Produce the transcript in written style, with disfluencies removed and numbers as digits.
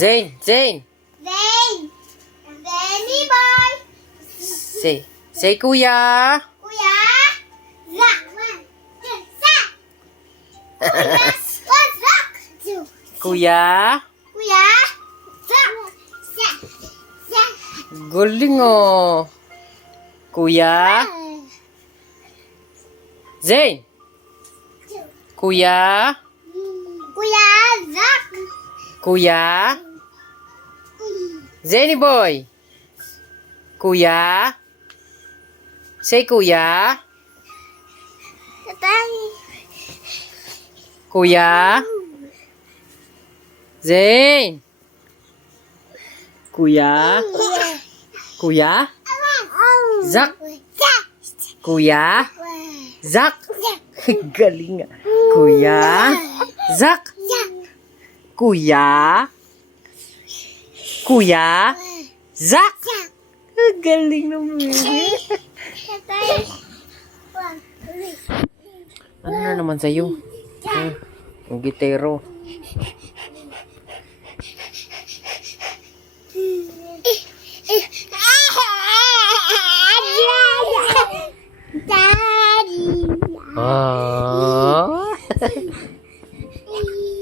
Zane, Zane. Zane. Danny boy. Say kuya. Kuya. Zak. Zak. Kuya. Zak. Kuya. Kuya. Zak. Zak. Zak. Galing oh. Kuya. Zane. Kuya. Kuya. Zak. Kuya. Zany boy. Kuya. Say kuya. Tatay. Kuya. Zane. Kuya. Kuya. Zak. Kuya. Zak. Galing nga. Kuya. Zak. Kuya. Kuya. Zak. Galing naman. Tatay. Ano na naman sa'yo? Ang gitero.